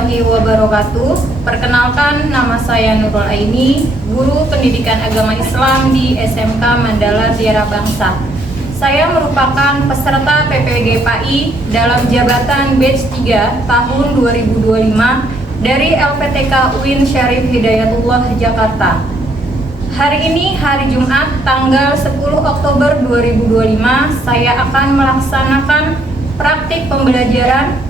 warahmatullahi wabarakatuh. Perkenalkan, nama saya Nurul Aini, Guru Pendidikan Agama Islam di SMK Mandala Tiara Bangsa. Saya merupakan peserta PPG PAI dalam jabatan batch 3 tahun 2025 dari LPTK UIN Syarif Hidayatullah Jakarta. Hari ini hari Jumat tanggal 10 Oktober 2025, saya akan melaksanakan praktik pembelajaran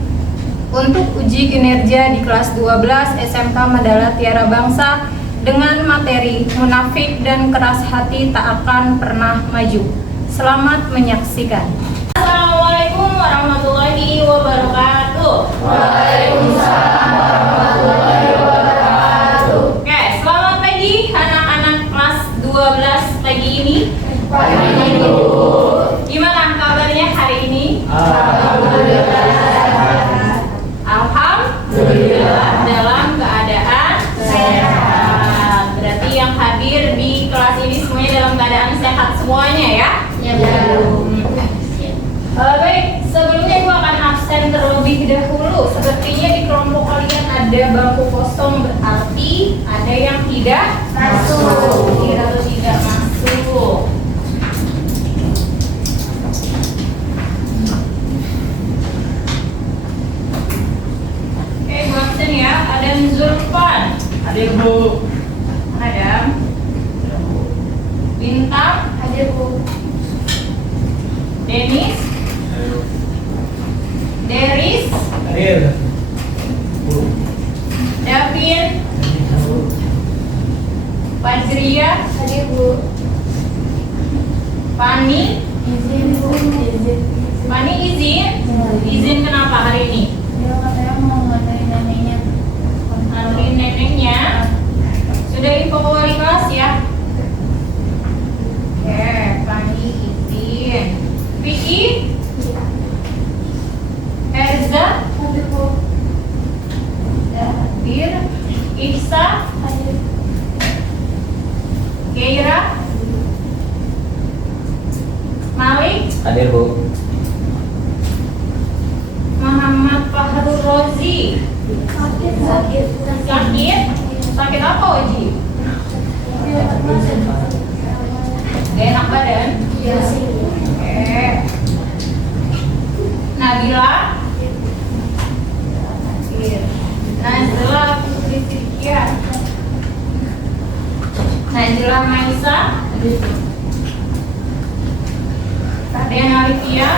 untuk uji kinerja di kelas 12 SMK Mandala Tiara Bangsa dengan materi munafik dan keras hati tak akan pernah maju. Selamat menyaksikan. Assalamualaikum warahmatullahi wabarakatuh. Waalaikumsalam warahmatullahi wabarakatuh. Oke, selamat pagi anak-anak kelas 12 pagi ini. Pagi Bu. Gimana kabarnya hari ini? Alhamdulillah. Alhamdulillah dalam keadaan sehat. Berarti yang hadir di kelas ini semuanya dalam keadaan sehat semuanya ya? Ya. Baik, sebelumnya gue akan absen terlebih dahulu. Sepertinya di kelompok kalian ada bangku kosong, berarti ada yang tidak masuk. Atau tidak masuk. Oke, gue absen ya. Ada Zulfan. Hadir Bu. Ada Bintang. Hadir Bu. Denis. Deris. Hadir Bu. Davin. Fajria. Hadir Bu. Fani. Izin Bu. Fani izin. Izin kenapa hari ini? Dia katanya mau nganterin neneknya. Nganterin neneknya. Sudah info ke wali kelas ya? Oke, Fani izin. Vicky. Erza. Hadir Bu. Hadir. Iksa. Hadir. Keira. Malik. Hadir Bu. Muhammad Fahrul Rozi. Sakit. Sakit? Sakit apa Oji? Gak enak badan? Iya sih. Oke. Nabila. Najla Putri Sikia. Najla Maisa. Raden Alifia.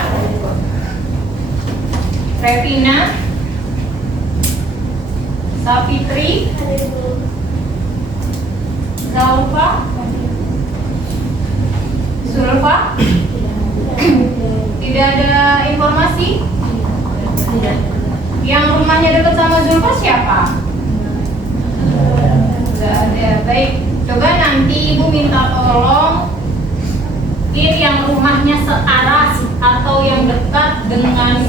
Revina. Safitri. Zalfa. Zulfa. Tidak ada informasi? Tidak. Yang rumahnya dekat sama Zulfa siapa? Tidak ada. Baik, coba nanti Ibu minta tolong yang rumahnya searah atau yang dekat dengan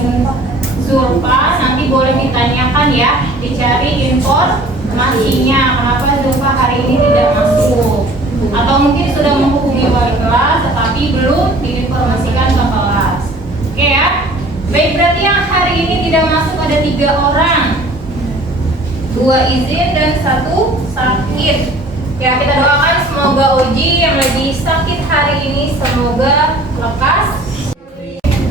Zulfa, nanti boleh ditanyakan ya, dicari informasinya kenapa Zulfa hari ini tidak masuk, atau mungkin sudah menghubungi wali kelas tetapi belum diinformasikan ke kelas. Oke ya, baik, berarti yang hari ini tidak masuk ada 3 orang, 2 izin dan 1 sakit. Ya, kita doakan semoga Oji yang lagi sakit hari ini semoga lekas.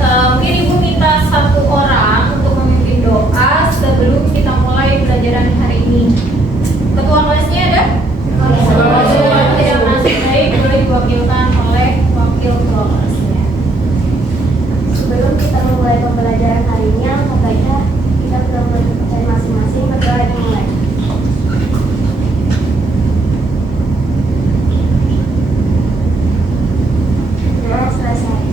Mungkin Ibu minta 1 orang untuk memimpin doa sebelum kita mulai pelajaran hari ini. Ketua kelasnya ada? Tidak masuk, baik, boleh diwakilkan oleh wakil ketua kelasnya. Sebelum kita memulai pembelajaran hari ini, baiknya kita sudah mencari masing-masing berdoa dimulai. Doa selesai.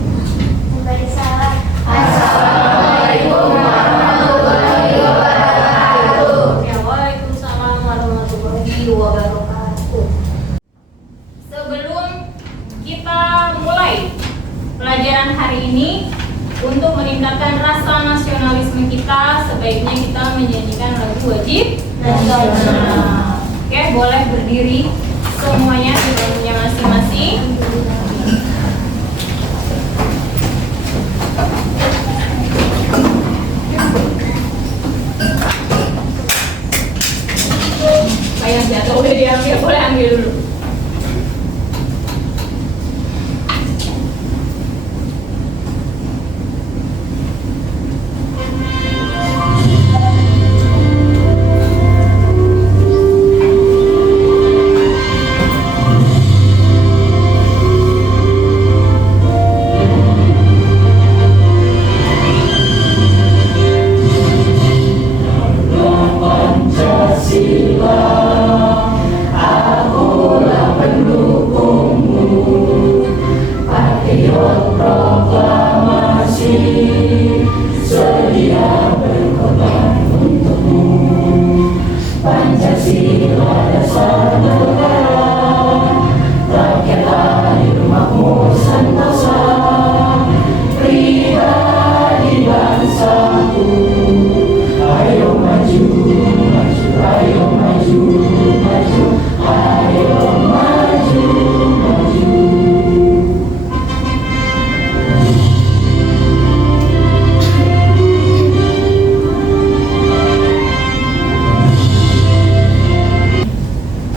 Memberi salam. Assalamualaikum warahmatullahi wabarakatuh. Ya, waalaikumsalam warahmatullahi wabarakatuh. Sebelum kita mulai pelajaran hari ini, untuk meningkatkan rasa nasionalisme kita, sebaiknya kita menyanyikan lagu wajib nasional. Oke, boleh berdiri semuanya di bangkunya masing-masing. Boleh diambil, boleh ambil dulu.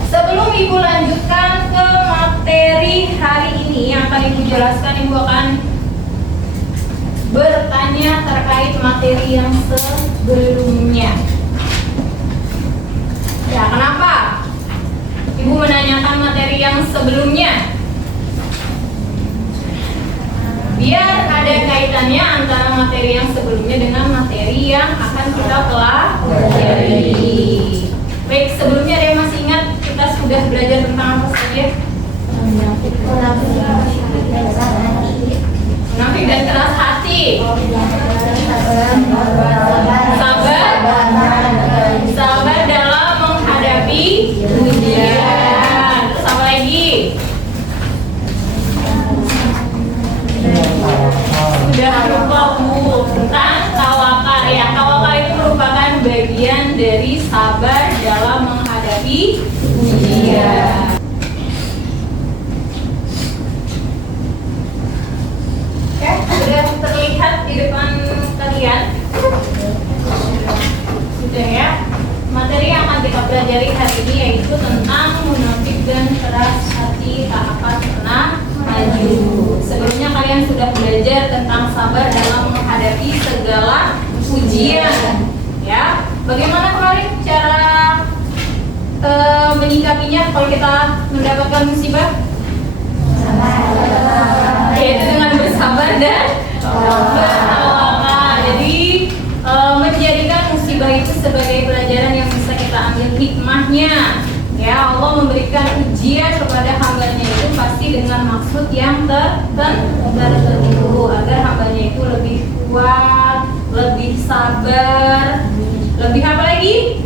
Sebelum Ibu lanjutkan ke materi hari ini yang akan Ibu jelaskan, Ibu akan bertanya terkait materi yang sebelumnya. Ya, kenapa Ibu menanyakan materi yang sebelumnya? Biar ada kaitannya antara materi yang sebelumnya dengan materi yang akan kita pelajari. Baik, sebelumnya ada yang masih ingat kita sudah belajar tentang apa saja? Munafik dan keras hati. Sabar dalam menghadapi ujian. Terus apa lagi? Sudah lupa Bu tentang tawakal ya. Tawakal itu merupakan bagian dari sabar dalam menghadapi ujian. Oke, sudah terlihat di depan kalian. Sudah ya. Materi yang akan kita pelajari hari ini yaitu tentang munafik dan keras hati tak akan pernah maju. Sebelumnya kalian sudah belajar tentang sabar dalam menghadapi segala ujian. Ya, bagaimana kemarin cara menyikapinya kalau kita mendapatkan musibah? Yaitu dengan bersabar dan bertawakal. Jadi menjadikan musibah itu sebagai pelajaran yang bisa kita ambil hikmahnya. Ya, Allah memberikan ujian kepada hambanya itu pasti dengan maksud yang tertentu agar hambanya itu lebih kuat, lebih sabar, lebih apa lagi?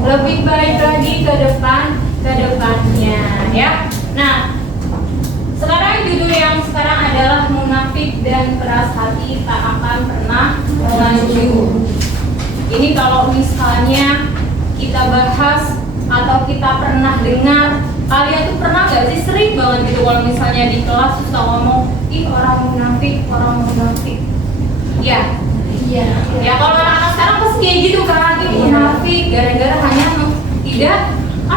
Lebih baik lagi ke depannya, ya. Nah, sekarang judul yang sekarang adalah munafik dan keras hati tak akan pernah maju. Ini kalau misalnya kita bahas atau kita pernah dengar, kalian tuh pernah gak sih sering banget gitu kalau misalnya di kelas suka ngomong, ih orang munafik. Ya, ya kalau anak-anak sekarang pasti kayak gitu kan, itu munafik gara-gara hanya tidak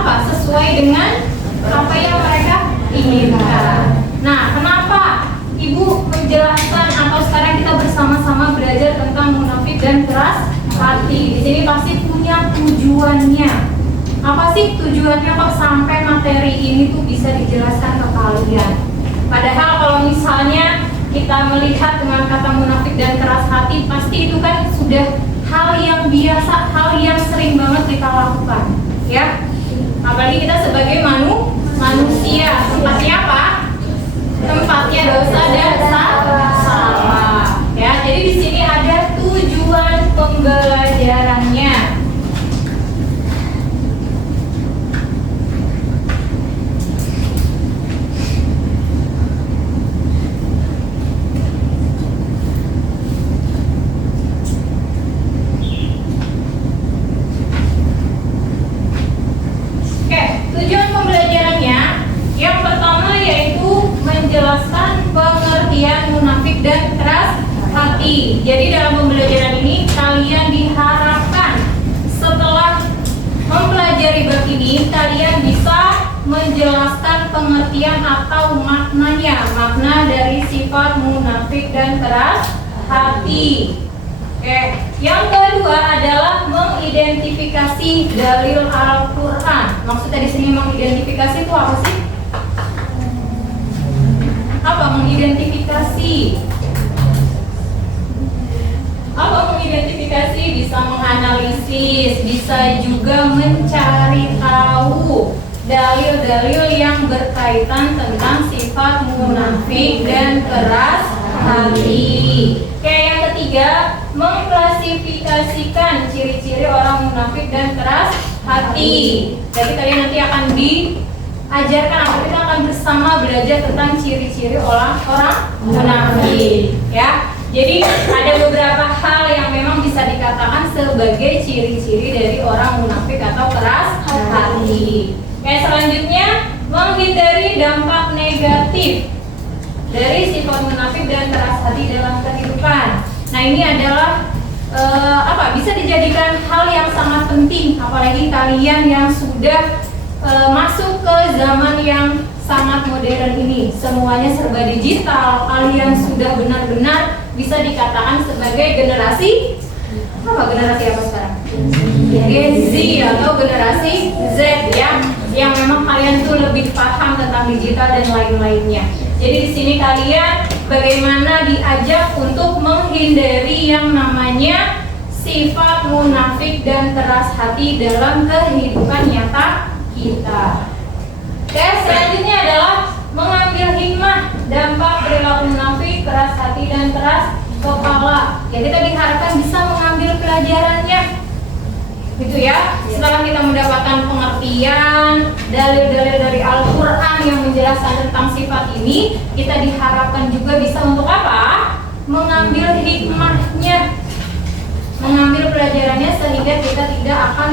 sesuai dengan apa yang mereka inginkan. Nah, kenapa Ibu menjelaskan atau sekarang kita bersama-sama belajar tentang munafik dan keras hati? Di sini pasti punya tujuannya. Apa sih tujuannya kok sampai materi ini tuh bisa dijelaskan ke kalian? Padahal kalau misalnya kita melihat dengan kata munafik dan keras hati, pasti itu kan sudah hal yang biasa, hal yang sering banget kita lakukan, ya. Apalagi kita sebagai manusia, tempatnya apa? Tempatnya dosa dan salah. Ya, jadi di sini ada tujuan pembelajarannya. Tujuan pembelajarannya yang pertama yaitu menjelaskan pengertian munafik dan keras hati. Jadi dalam pembelajaran ini kalian diharapkan setelah mempelajari ini kalian bisa menjelaskan pengertian atau maknanya, makna dari sifat munafik dan keras hati. Oke, yang kedua adalah mengidentifikasi dalil Al-Quran. Maksudnya di sini mengidentifikasi itu apa sih? Apa mengidentifikasi? Apa mengidentifikasi? Bisa menganalisis, bisa juga mencari tahu dalil-dalil yang berkaitan tentang sifat munafik dan keras hati. Oke, yang ketiga, mengklasifikasikan ciri-ciri orang munafik dan keras hati. Jadi kalian nanti akan diajarkan atau kita akan bersama belajar tentang ciri-ciri orang munafik, ya. Jadi ada beberapa hal yang memang bisa dikatakan sebagai ciri-ciri dari orang munafik atau keras hati. Oke, selanjutnya menghindari dampak negatif dari sifat munafik dan keras hati dalam kehidupan. Nah, ini adalah bisa dijadikan hal yang sangat penting, apalagi kalian yang sudah masuk ke zaman yang sangat modern ini. Semuanya serba digital. Kalian sudah benar-benar bisa dikatakan sebagai generasi generasi apa sekarang? Gen Z atau generasi Z, ya, yang memang kalian tuh lebih paham tentang digital dan lain-lainnya. Jadi di sini kalian bagaimana diajak untuk menghindari yang namanya sifat munafik dan keras hati dalam kehidupan nyata kita. Oke, selanjutnya adalah mengambil hikmah dampak perilaku munafik, keras hati dan keras kepala. Ya, kita diharapkan bisa mengambil pelajarannya, gitu ya. Setelah kita mendapatkan pengertian dalil-dalil dari Al-Quran yang menjelaskan tentang sifat ini, kita diharapkan juga bisa untuk apa? Mengambil hikmahnya, mengambil pelajarannya sehingga kita tidak akan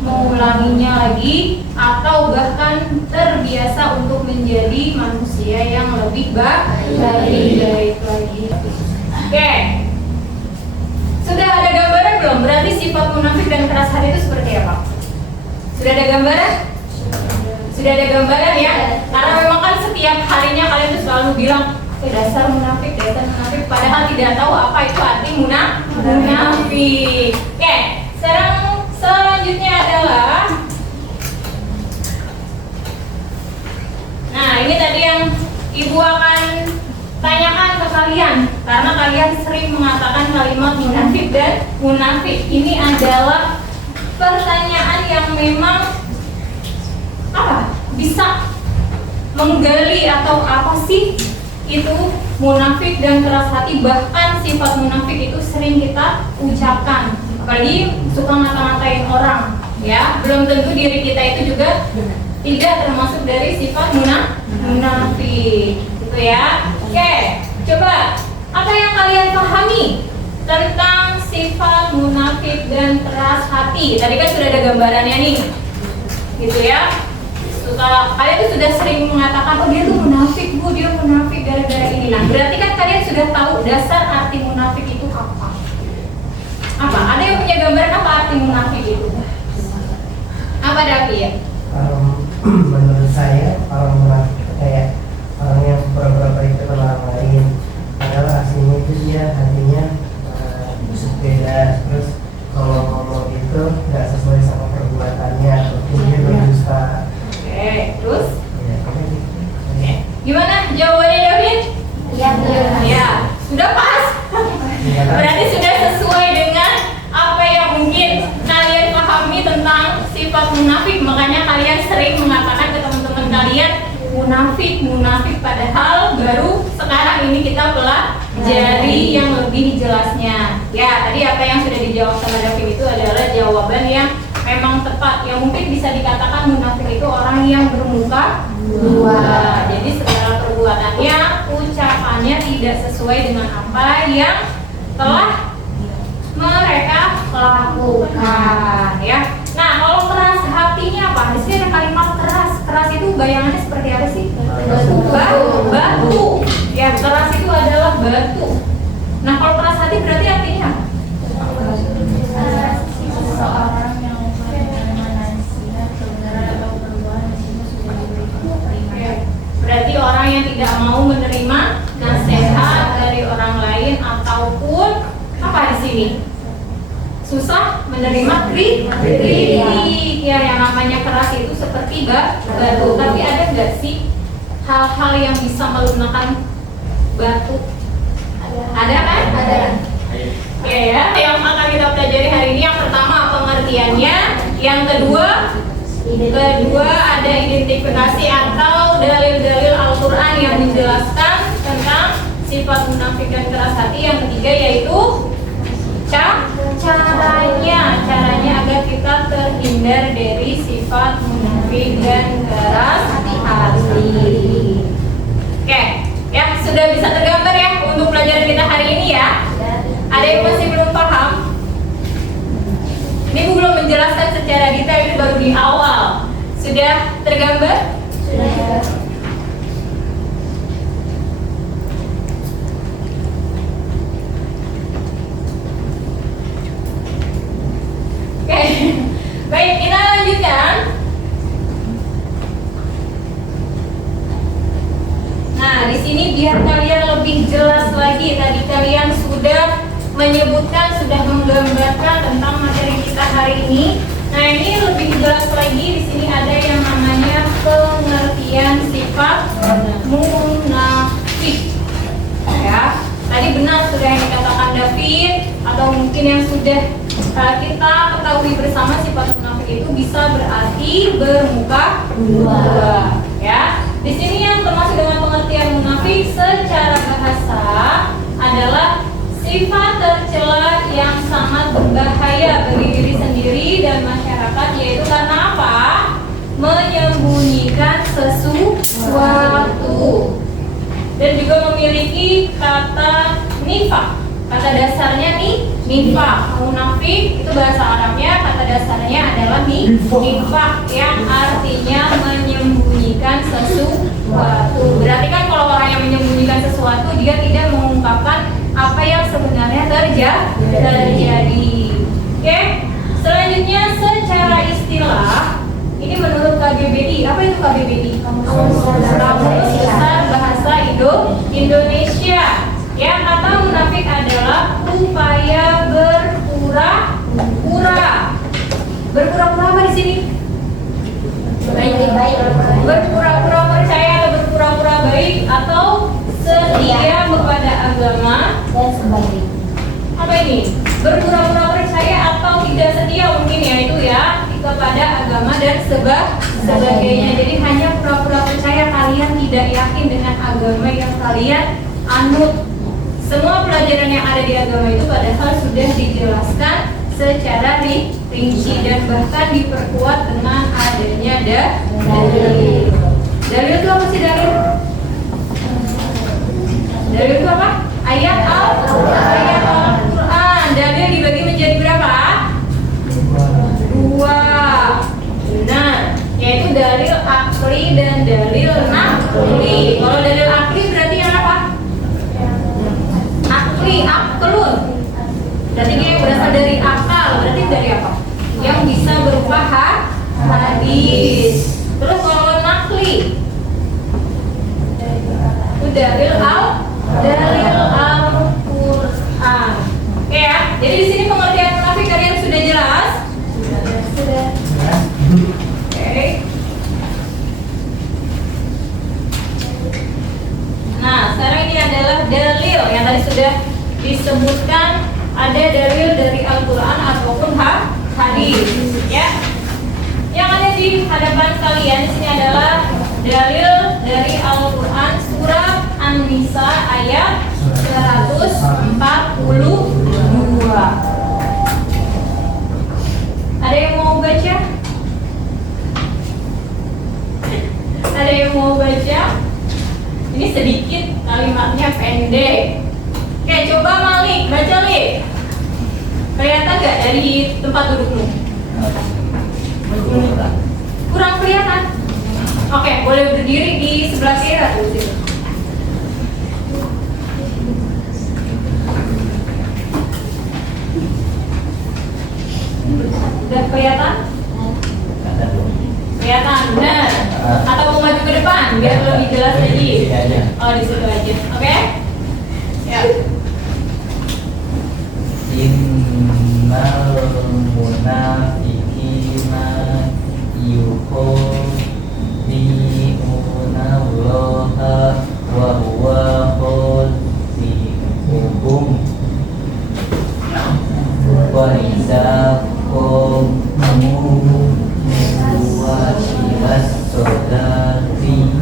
mengulanginya lagi atau bahkan terbiasa untuk menjadi manusia yang lebih baik lagi. Oke, sudah ada gambaran belum? Berarti sifat munafik dan keras hati itu seperti apa? Sudah ada gambaran? Sudah ada gambaran, ya? Karena memang kan setiap harinya kalian tuh selalu bilang dasar munafik, padahal tidak tahu apa itu arti munafik. Oke, selanjutnya adalah, nah ini tadi yang ibu akan tanyakan ke kalian, karena kalian sering mengatakan kalimat munafik dan munafik. Ini adalah pertanyaan yang memang bisa menggali atau apa sih itu munafik dan keras hati. Bahkan sifat munafik itu sering kita ucapkan, apalagi suka ngata-ngatain orang, ya. Belum tentu diri kita itu juga tidak termasuk dari sifat munafik, gitu ya. Oke, coba apa yang kalian pahami tentang sifat munafik dan keras hati? Tadi kan sudah ada gambarannya nih, gitu ya. Kalian tuh sudah sering mengatakan, oh dia tuh munafik bu, dia munafik gara-gara ini. Nah, berarti kan kalian sudah tahu dasar arti munafik itu apa? Apa? Ada yang punya gambaran apa arti munafik itu? Apa Davi ya? Menurut saya orang munafik itu kayak orang yang pura-pura baik dengan orang lain, padahal aslinya itu dia hatinya beda. Terus kalau ngomong itu nggak sesuai sama perbuatannya, ataupun dia berdusta. Terus? Ya. Gimana jawabannya David? Ya, sudah pas. Berarti sudah sesuai dengan apa yang mungkin kalian pahami tentang sifat munafik. Makanya kalian sering mengatakan ke teman-teman kalian munafik, padahal baru sekarang ini kita pelajari yang lebih jelasnya. Ya, tadi apa yang sudah dijawab sama David itu adalah jawaban yang memang tepat, yang mungkin bisa dikatakan munafik itu orang yang bermuka dua. Jadi segala perbuatannya, ucapannya tidak sesuai dengan apa yang telah mereka lakukan, ya. Nah, kalau keras hatinya apa? Di sini ada kalimat keras. Keras itu bayangannya seperti apa sih? Batu. Ya, keras itu adalah batu. Nah, kalau keras hati berarti artinya apa? Seseorang yang mengasihkan kebenaran menerima kritik. Ya, yang namanya keras itu seperti batu. Tapi ada nggak sih hal-hal yang bisa melunakkan batu? Ada kan? Ada. Oke ya, yang akan kita pelajari hari ini yang pertama pengertiannya, yang kedua ada identifikasi atau dalil-dalil Al-Quran yang menjelaskan tentang sifat munafik dan keras hati. Yang ketiga yaitu caranya agar kita terhindar dari sifat munafik dan keras hati. Oke, ya sudah bisa tergambar ya untuk pelajaran kita hari ini ya. Ada yang masih belum paham? Ini belum menjelaskan secara detail, ini baru di awal. Sudah tergambar? Sudah. Oke, baik kita lanjutkan. Nah, di sini biar kalian lebih jelas lagi, tadi kalian sudah menyebutkan, sudah menggambarkan tentang materi kita hari ini. Nah, ini lebih jelas lagi. Di sini ada yang namanya pengertian sifat munafik. Ya, tadi benar sudah yang dikatakan David, atau mungkin yang sudah kita ketahui bersama, sifat munafik itu bisa berarti bermuka dua. Ya, di sini yang termasuk dengan pengertian munafik secara bahasa adalah sifat tercela yang sangat berbahaya bagi diri sendiri dan masyarakat, yaitu karena apa? Menyembunyikan sesuatu. Dan juga memiliki kata nifak. Kata dasarnya nifak. Munafik itu bahasa Arabnya, kata dasarnya adalah nifak, yang artinya menyembunyikan sesuatu. Berarti kan kalau orang yang menyembunyikan sesuatu, dia tidak mengungkapkan apa yang sebenarnya terjadi. Oke, selanjutnya secara istilah, ini menurut KBBI, apa itu KBBI? Kamus Besar Bahasa Indonesia. Yang kata munafik adalah upaya berpura-pura. Berpura-pura apa di sini? Baik. Berpura-pura percaya atau berpura-pura baik atau setia kepada agama Dan sebagainya. apa ini? Berpura-pura percaya atau tidak setia mungkin ya, itu ya, kepada agama dan sebagainya. Jadi hanya pura-pura percaya, kalian tidak yakin dengan agama yang kalian anut. Semua pelajaran yang ada di agama itu padahal sudah dijelaskan secara rinci dan bahkan diperkuat dengan adanya dalil. Dalil itu apa sih dalil? Dalil itu apa? Ayat Al-Quran. Dalil dibagi menjadi berapa? Dua. Benar. Yaitu dalil akli dan dalil nakli. Kalau dalil akli berarti yang apa? Aklun. Berarti dia yang berasal dari akal. Berarti dari apa? Yang bisa berupa hadis. Terus kalau nakli, itu dalil Al-Quran. Oke ya. Jadi di sini pengertian munafik kalian sudah jelas? Sudah. Oke. Nah, sekarang ini adalah dalil yang tadi sudah disebutkan, ada dalil dari Al-Quran ataupun hadis, ya. Yang ada di hadapan kalian di sini adalah dalil dari Al-Quran surat An-Nisa ayat 142. Ada yang mau baca? Ada yang mau baca? Ini sedikit, kalimatnya pendek. Oke, coba Malik, baca Lik. Kelihatan gak dari tempat dudukmu? Kurang kelihatan? Oke, boleh berdiri di sebelah kiri atau di sini. Udah kelihatan? Kelihatan, benar. Atau mau maju ke depan biar lebih jelas lagi. Oh, di situ aja. Oke? Ya. Inna innal munafiqina yukhadi'una Allaha wa huwa khadi'uhum wa idza qamu wa ilas sodati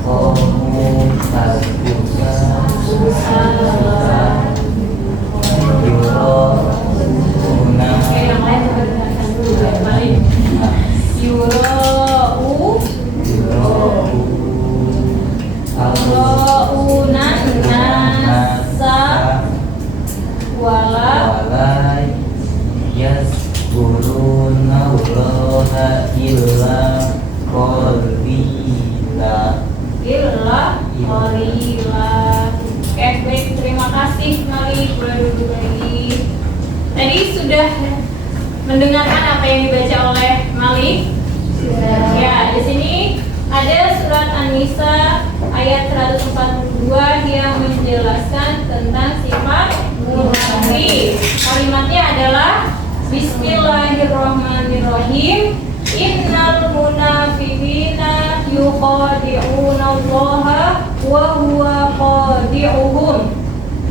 qamu tasbuka yura'una Yura'unan nasa wala yazkuruna Allaha illa qalila. qalila. Oke, baik, terima kasih Malik. Boleh duduk lagi. Tadi sudah mendengarkan apa yang dibaca oleh Malik? Ya, di sini ada surat An-Nisa ayat 142 yang menjelaskan tentang sifat munafik. Kalimatnya adalah Bismillahirrahmanirrahim. Innal munafiqina yukhadi'una Allaha wa huwa khadi'uhum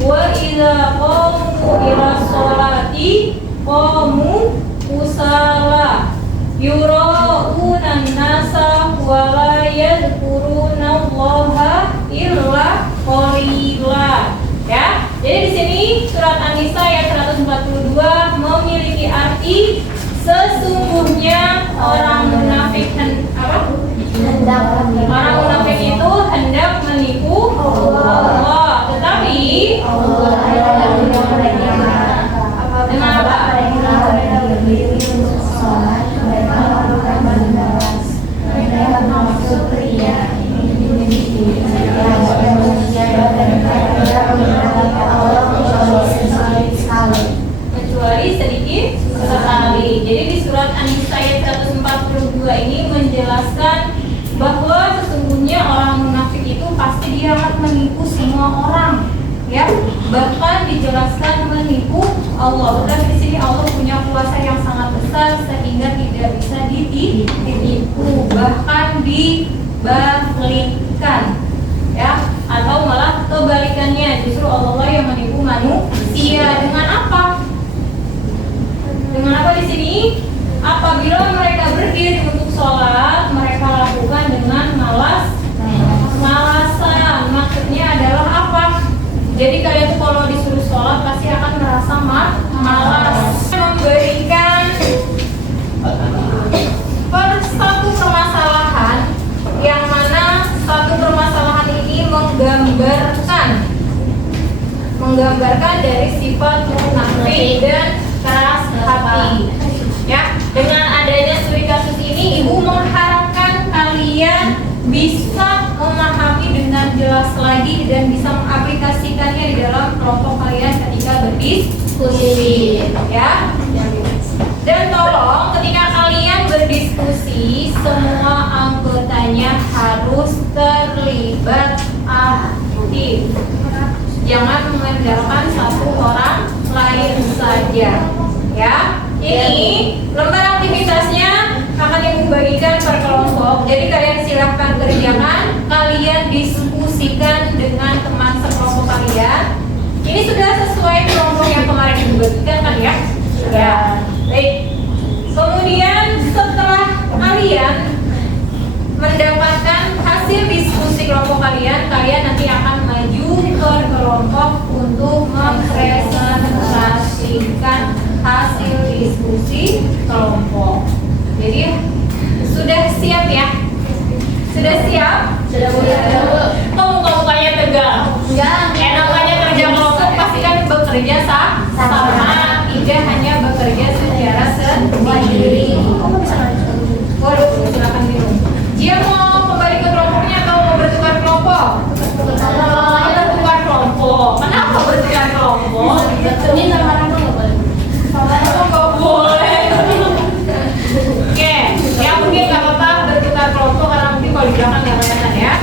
wa idza qamu ila sholati qamu kusala yura'una an-nasa wa la yadhkuruna Allaha illa qalila. Ya. Jadi di sini surat An-Nisa ayat 142 memiliki arti sesungguhnya orang munafik orang munafik itu hendak menipu Allah, tetapi dengan apa? Kecuali sedikit sekali. Jadi di surat An-Nisa ayat 142 ini menjelaskan bahwa sesungguhnya orang munafik itu pasti dia akan menipu semua orang, ya. Bahkan dijelaskan menipu Allah. Dan di sini Allah punya kuasa yang sangat besar sehingga tidak bisa ditipu, bahkan dibalikkan, ya. Atau malah kebalikannya, justru Allah yang menipu manusia. Dengan apa? Dengan apa di sini? Apabila mereka berdiri untuk sholat, mereka lakukan dengan malasan. Maksudnya adalah apa? Jadi kalian tuh kalau disuruh sholat pasti akan merasa malas. Memberikan satu permasalahan, yang mana satu permasalahan ini menggambarkan dari sifat munafik dan keras hati. Ya, dengan adanya studi kasus ini, Ibu mengharapkan kalian bisa memahami dengan jelas lagi dan bisa mengaplikasikannya di dalam kelompok kalian ketika berdiskusi, ya. Dan tolong ketika kalian berdiskusi, semua anggotanya harus terlibat aktif. Jangan mengandalkan satu orang lain saja, ya. Ini lembar aktivitasnya akan Ibu bagikan per kelompok. Jadi kalian silahkan kerjakan, kalian diskusikan dengan teman sekelompok kalian. Ini sudah sesuai kelompok yang kemarin Ibu bagikan kan, ya? Ya. Baik. Kemudian setelah kalian mendapatkan hasil diskusi kelompok kalian, kalian nanti akan maju ke kelompok untuk mempresentasikan hasil diskusi kelompok. Jadi sudah siap ya? Sudah siap? Sudah. Kok muka-mukanya tegang? Namanya kerja kelompok pasti kan bekerja sama, tidak hanya bekerja secara sendiri. Waduh, silakan minum. Dia mau kembali ke kelompoknya atau mau bertukar kelompok? Bertukar kelompok. Kenapa bertukar kelompok? Ini sama orang nggak boleh. Nggak boleh. Oke, ya mungkin nggak apa-apa bertukar kelompok karena mungkin kalau di belakang nggak kelihatan ya.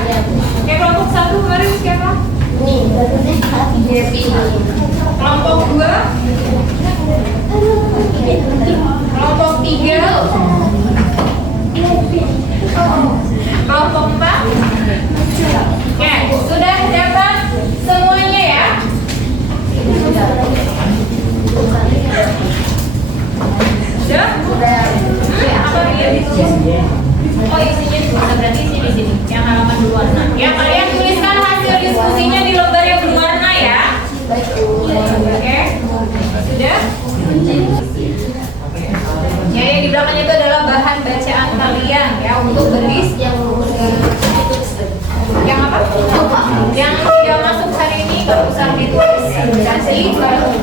Oke, kelompok 1 kemarin siapa? Nih, Kelompok 2 berarti di sini yang halaman berwarna. Ya, kalian tuliskan hasil diskusinya di lembar yang berwarna ya. Oke, sudah? Ya, yang di belakangnya itu adalah bahan bacaan kalian ya untuk berdis yang apa? Yang tidak masuk hari ini nggak usah ditulis. Kasih.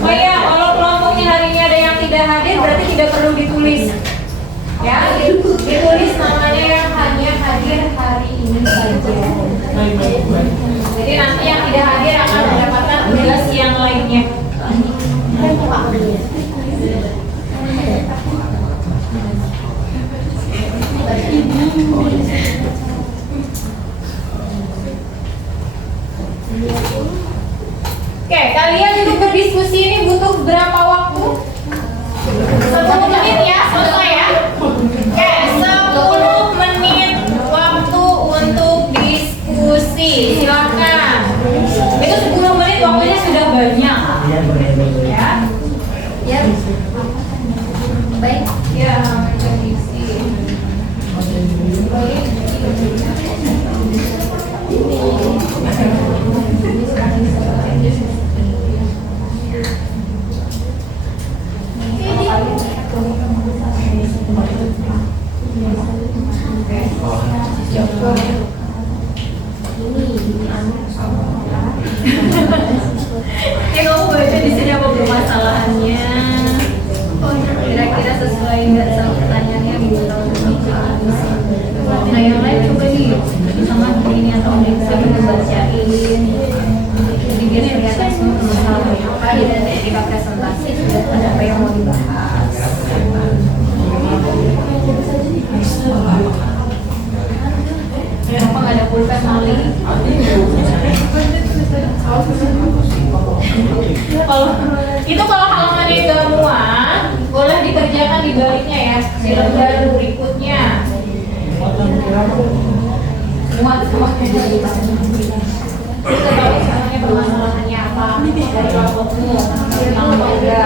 Oh ya, kalau kelompoknya hari ini ada yang tidak hadir berarti tidak perlu ditulis. Ya, ditulis namanya yang hanya hadir hari ini saja. Jadi nanti yang tidak hadir akan mendapatkan tugas yang lainnya. Oke, kalian untuk berdiskusi ini butuh berapa waktu? 10 menit ya, selesai ya. Oke, 10 menit waktu untuk diskusi. Silakan. Itu 10 menit waktunya sudah banyak. Ya. Ya. Baik. Ya, prediksi. Ya, kamu baca di sini apa permasalahannya? Kira-kira sesuai nggak sama pertanyaannya gitu. Nah, yang lain coba nih sama ini atau ini saya bacain. Jadi biar kelihatan semua permasalahannya apa dan di presentasi sudah ada apa yang mau dibahas. Kenapa nggak ada pulpen kali? Kalau halamannya nggak muat, boleh dikerjakan di baliknya ya, di lembar berikutnya. Muat semua kita tahu semuanya permasalahannya apa dari kelompokmu, yang lembaga.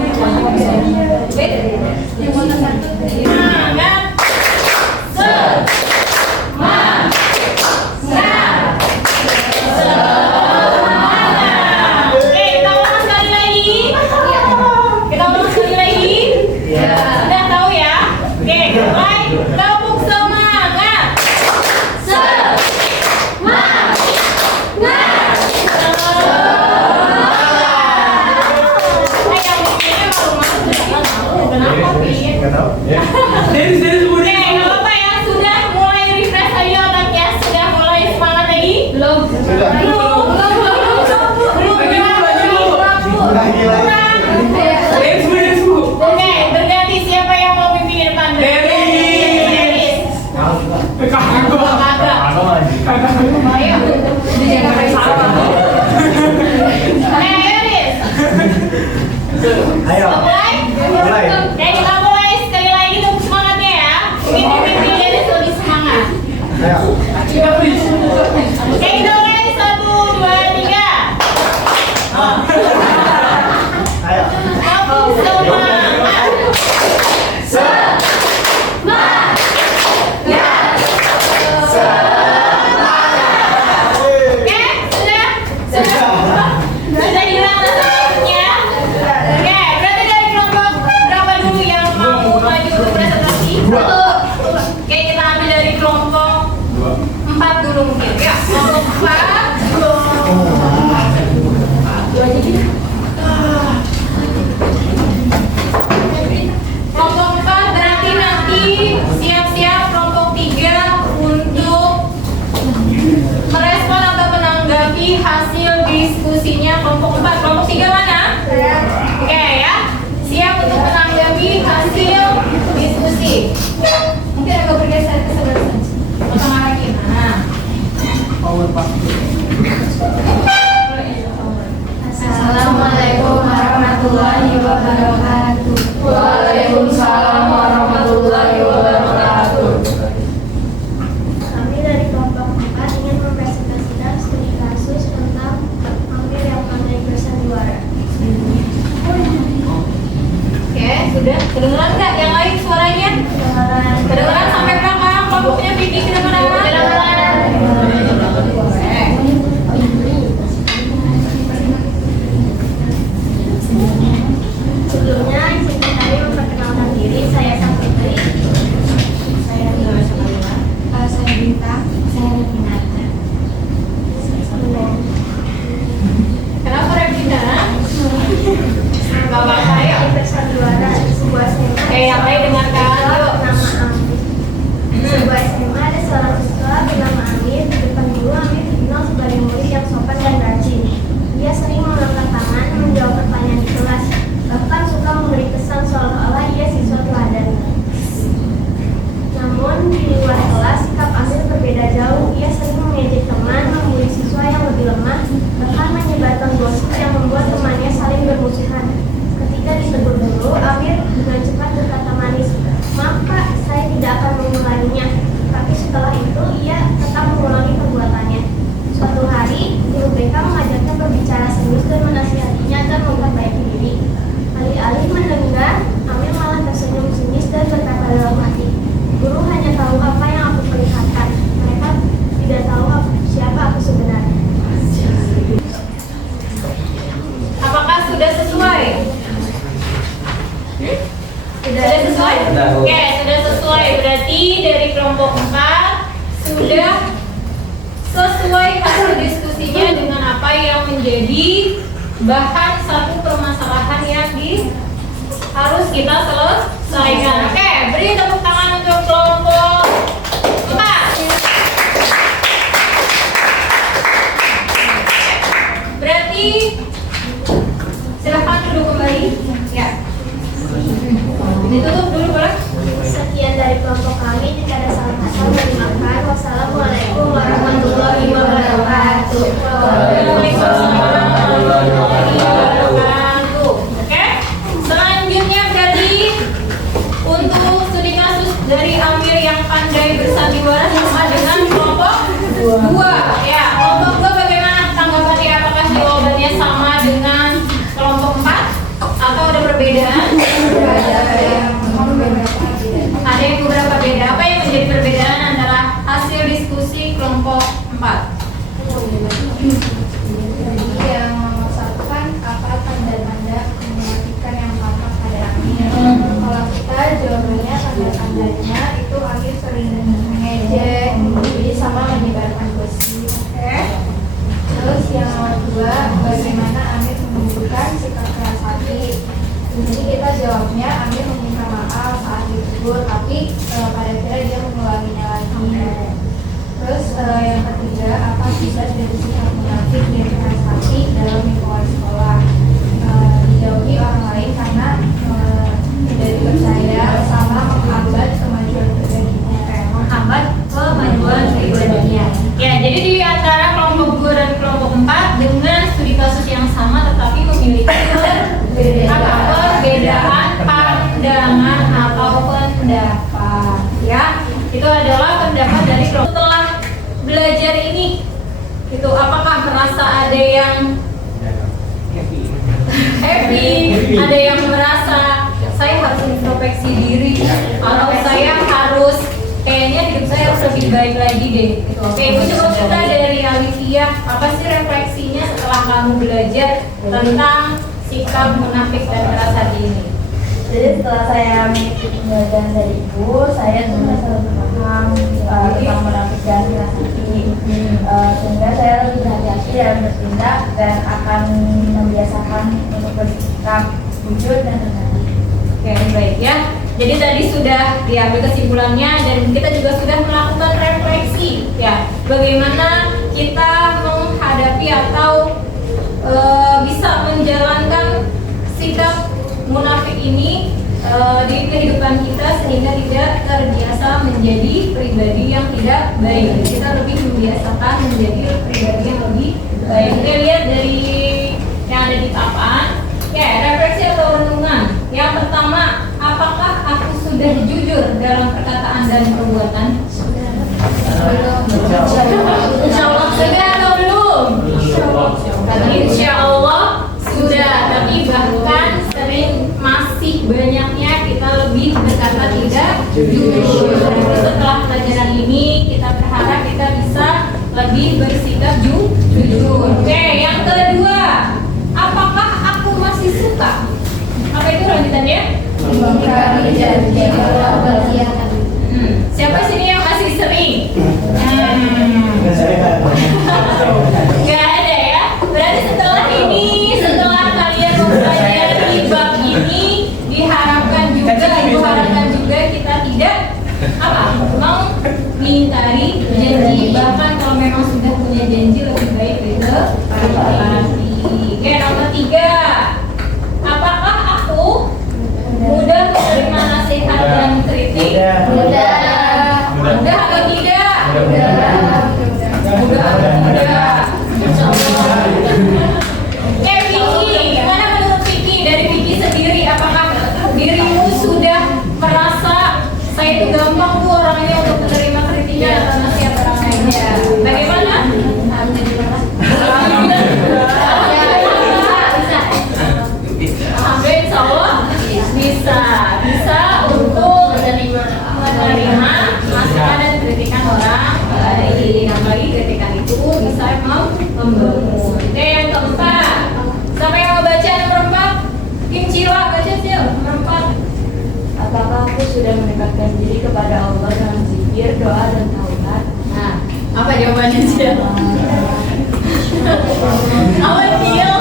Semangat, Ayo. Mulai. Oke, kita mulai sekali lagi tepuk semangatnya ya. Mungkin pimpin jadi lebih semangat. Ayo. Oke, kita mulai 1, 2, 3. Ayo. Tepuk semangat. Oke, sudah hilang rasanya. Oke, berarti dari kelompok berapa dulu yang mau maju untuk presentasi? 1. Oke, kita ambil dari kelompok berbeda jauh. Ia sering mengejek teman, membuli siswa yang lebih lemah, bahkan menyebarkan gosip yang membuat temannya saling bermusuhan. Ketika ditegur guru, Amir dengan cepat berkata manis, "Maaf Pak, saya tidak akan mengulanginya." Tapi setelah itu ia tetap mengulangi perbuatannya. Suatu hari, guru BK mengajaknya berbicara serius dan menasihatinya agar memperbaiki diri. Alih-alih mendengar, Amir malah tersenyum sinis dan berkata dalam hati, "Guru hanya tahu apa yang aku perlihatkan. Mereka tidak tahu siapa aku sebenarnya." Apakah sudah sesuai? Sudah sesuai? Sudah. Oke, sudah sesuai. Berarti dari kelompok 4 sudah sesuai hasil diskusinya dengan apa yang menjadi bahan satu permasalahan yang harus kita selesaikan. Oke, beri tepuk tangan untuk kelompok 4. Berarti silahkan duduk kembali. Ya. Ditutup dulu boleh? Sekian dari kelompok kami. Jika ada salah kata, mohon dimaafkan. Wassalamualaikum warahmatullahi wabarakatuh. Waalaikumsalam warahmatullahi wabarakatuh. Oke. Selanjutnya berarti untuk studi kasus dari Amir yang pandai bersandiwara sama dengan kelompok 2. Ya, kelompok 2 bagaimana tanggapannya? Apakah jawabannya sama dengan kelompok 4 atau ada perbedaan? Ada yang beberapa beda. Apa yang menjadi perbedaan antara hasil diskusi kelompok 4? Jadi yang nomor 1 kan apa tanda-tanda mematikan yang tampak pada Amir. Kalau kita jawabannya tanda-tandanya itu Amir sering mengejek, jadi sama menyebarkan gosip. Oke. Terus yang nomor 2, bagaimana Amir menunjukkan sikap keras hati. Jadi kita jawabnya Amir meminta maaf saat ditegur, tapi pada akhirnya dia mengulanginya lagi. Terus yang ketiga, apa sifat dari sikap munafik dan keras hati dalam lingkungan sekolah? Dijauhi orang lain karena tidak dipercaya sama menghambat kemajuan pribadinya. Menghambat kemajuan pribadinya. Ya, jadi di antara kelompok 2 dan kelompok 4 dengan studi kasus yang sama tetapi memiliki perbedaan pandangan atau pendapat. Ya, itu adalah pendapat dari kelompok. Setelah belajar ini, itu apakah merasa ada yang happy, ada yang merasa saya harus introspeksi diri, atau saya harus kayaknya hidup saya harus lebih baik lagi deh. Gitu. Oke, ibu coba kita dari Alivia, apa sih refleksinya setelah kamu belajar tentang sikap munafik dan keras hati ini? Jadi setelah saya mengikuti pembelajaran dari ibu, saya tuh merasa lebih paham tentang munafik dan keras hati. Sehingga saya lebih berhati-hati dalam bertindak dan akan membiasakan untuk bersikap jujur dan rendah hati. Oke, baik ya. Jadi tadi sudah diambil kesimpulannya dan kita juga sudah melakukan refleksi ya. Bagaimana kita menghadapi atau bisa menjalankan sikap munafik ini di kehidupan kita sehingga tidak terbiasa menjadi pribadi yang tidak baik. Kita lebih membiasakan menjadi pribadi yang lebih baik. Kita lihat dari yang ada di papan. Ya, refleksi atau renungan. Yang pertama, apakah aku sudah jujur dalam perkataan dan perbuatan? Insya Allah sudah atau belum? Insya Allah sudah, tapi bahkan sering masih banyaknya kita lebih berkata tidak jujur. Setelah pelajaran ini kita berharap kita bisa lebih bersikap jujur. Oke, yang kedua, apakah aku masih suka? Apa itu lanjutannya? Siapa sini yang masih sering? Gak ada ya. Berarti setelah ini, setelah kalian mempelajari bab ini, diharapkan juga kita tidak mau mengingkari janji. Bahkan kalau memang sudah punya janji lebih baik ditepati. Oke, nomor 3. Apakah aku mudah menerima nasihat dan kritik? Mudah atau tidak? Vicky, gimana menurut Vicky? Dari Vicky sendiri, apakah dirimu sudah merasa saya itu gampang tuh orangnya untuk menerima kritikan atau nasihat orang lainnya? Bagaimana? Alhamdulillah, insya Allah bisa untuk menerima masukan dan kritikan orang lain. Apalagi kritikan itu bisa membangun. Oke, yang keempat, siapa yang mau baca nomor 4? Kim Cila, baca Cil, nomor 4. Apakah aku sudah mendekatkan diri kepada Allah dengan zikir, doa, dan taubat? Nah, apa jawabannya Cil? Apa Cil?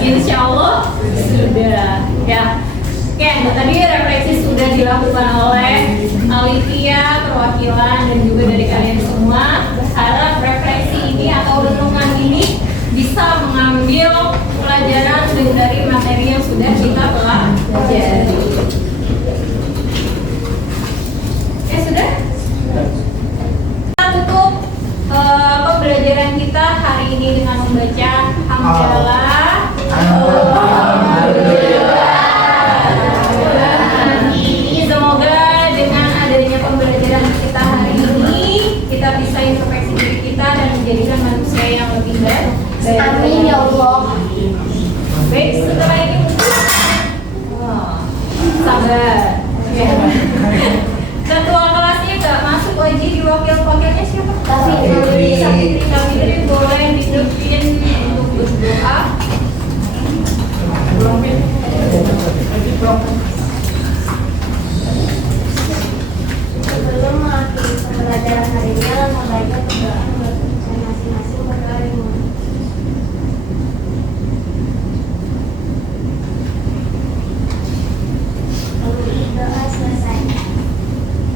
Insya Allah sudah. Ya. Oke, tadi refleksi sudah dilakukan oleh Alivia, perwakilan, dan juga dari kalian semua. Harap refleksi ini atau renungan ini bisa mengambil pelajaran dari materi yang sudah kita pelajari. Ya sudah? Kita tutup pembelajaran kita hari ini dengan membaca hamdalah. Semoga dengan adanya pembelajaran kita hari ini kita bisa introspeksi diri kita dan menjadikan manusia yang lebih baik. Amin ya Allah. Baik, setelah ini sabar. Ya. Ketua kelasnya gak masuk lagi, di wakilnya siapa? Tapi boleh dihidupin untuk berdoa. Sebelum mengakhiri pembelajaran hari ini, alangkah baiknya berdoa buat saya masing-masing berdoa dimulai. Lalu doa selesai.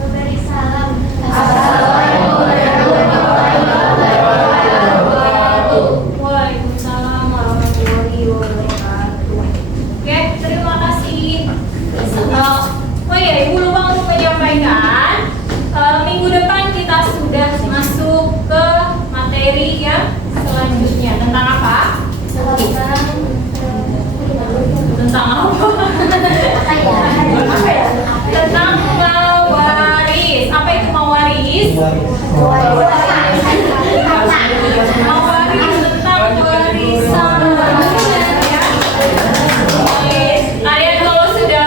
Memberi salam. Waalaikumsalam warahmatullahi wabarakatuh. Oke, terima kasih. Oh iya, Ibu lupa untuk menyampaikan minggu depan kita sudah masuk ke materi yang selanjutnya. Tentang apa? Tentang apa? Tentang mawaris. Apa itu mawaris? Mawaris tentang warisan. Ya. Kalian kalau sudah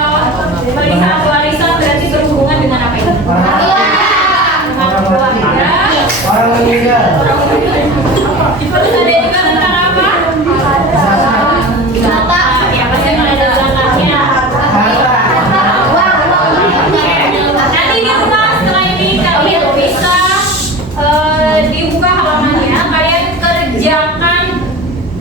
melihat warisan berarti berhubungan dengan apa ini? Dengan keluarga. Orang meninggal. Terus ada juga tentang apa? Ya pasti ada zakatnya. Nanti di rumah setelah ini kalian bisa dibuka halamannya. Kalian kerjakan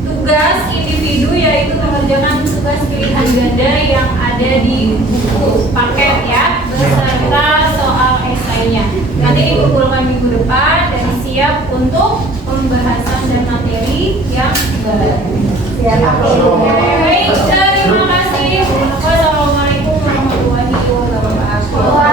tugas individu, yaitu mengerjakan tugas pilihan ganda yang ada di buku paket ya, beserta soal esainya. Nanti dikumpulkan minggu depan dan siap untuk pembahasan dan materi yang baru. Baik, terima kasih. Wassalamualaikum warahmatullahi wabarakatuh.